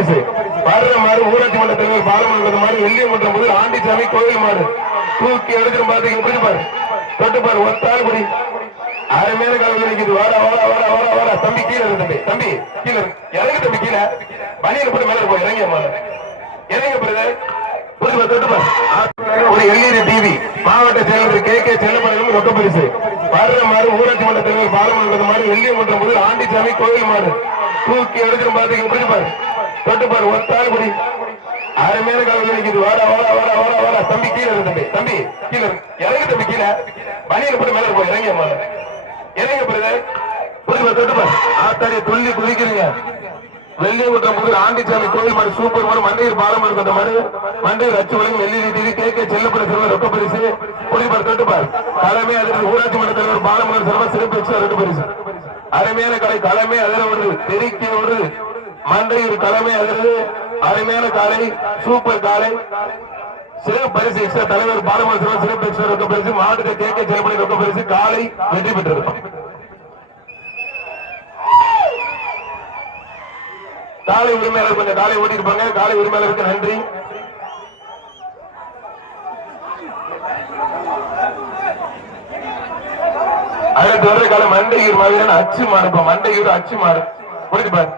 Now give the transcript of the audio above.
பரிசு வர்ற மாதிரி ஊராட்சி மன்ற தலைவர் பாலமன்ற மாடு வெள்ளியங்குன்றம் போது ஆண்டிசாமி கோவில் மாடு. தூக்கி எடுக்கிற பாத்தீங்க புரிஞ்சு பாரு. தொட்டு பாரு ஒத்தாள் குடி அருமையான காலம் நிக்குது. வாடா வாடா வாடா வாடா வாடா. தம்பி கீழே இரு தம்பி. தம்பி கீழே இறங்கு தம்பி கீழே. பனியன் போட்டு மேல போய்? இறங்கிய மாதிரி இறங்க பிறகு ஒரு எல்இடி டிவி. மாவட்ட செயலர் கே கே செல்லப்படும் ரொக்க பரிசு. வர்ற மாதிரி ஊராட்சி மன்ற தலைவர் பாலமன்ற மாடு வெள்ளியங்குன்றம் போது ஆண்டிசாமி கோவில் மாடு. தூக்கி எடுக்கிற பாத்தீங்க புரிஞ்சு பாரு. தொட்டு பாரு ஒத்தாள் குடி அருமையான காலம் நிக்குது. வாடா வாடா வாடா வாடா வாடா. தம்பி கீழே இருக்கு தம்பி. தம்பி கீழே இறங்கு தம்பி கீழே. மணியில போட்டு மேல போய் இறங்கிய அம்மா இறங்க. பிரதர் புரியுமா தொட்டுப்பா ஆத்தாடி துள்ளி குதிக்கிறீங்க. வெள்ளியகுன்றம் முதல் ஆண்டிச்சாமி கோயில் மாதிரி சூப்பர் மாடு மண்டையூர் பாலமன் கொண்ட மாதிரி. மண்டையில் அச்சு வழங்கி வெள்ளி டிவி கே கே செல்லப்பட சிறுவர் ரொக்க பரிசு. குடிப்பார் தொட்டுப்பார் தலைமை அதில் ஊராட்சி மன்ற தலைவர் பாலமன் சிறப்பு சிறப்பு எக்ஸ்ட்ரா ரொக்க பரிசு. அருமையான கலை தலைமை அதில் ஒரு தெறிக்க ஒரு மண்டையில் தலைமை அல்லது அருமையான காலை சூப்பர் காலை. சிறப்பு பரிசு எக்ஸ்ட்ரா தலைவர் பாலமன் சிறப்பு எக்ஸ்ட்ரா ரொக்க பரிசு மாவட்ட கே கே செல்லப்பட ரொக்க பரிசு காலை வெற்றி பெற்றிருக்கும். காலை உரிமையாளர் கொஞ்சம் காலை ஓட்டிருப்பாங்க காலை உரிமையாளருக்கு நன்றி. அடுத்து வர்ற காலம் மண்டையூர் மாதிரி அச்சு மாறுப்பா மண்டையூர் அச்சு மாறு புரியுது பாரு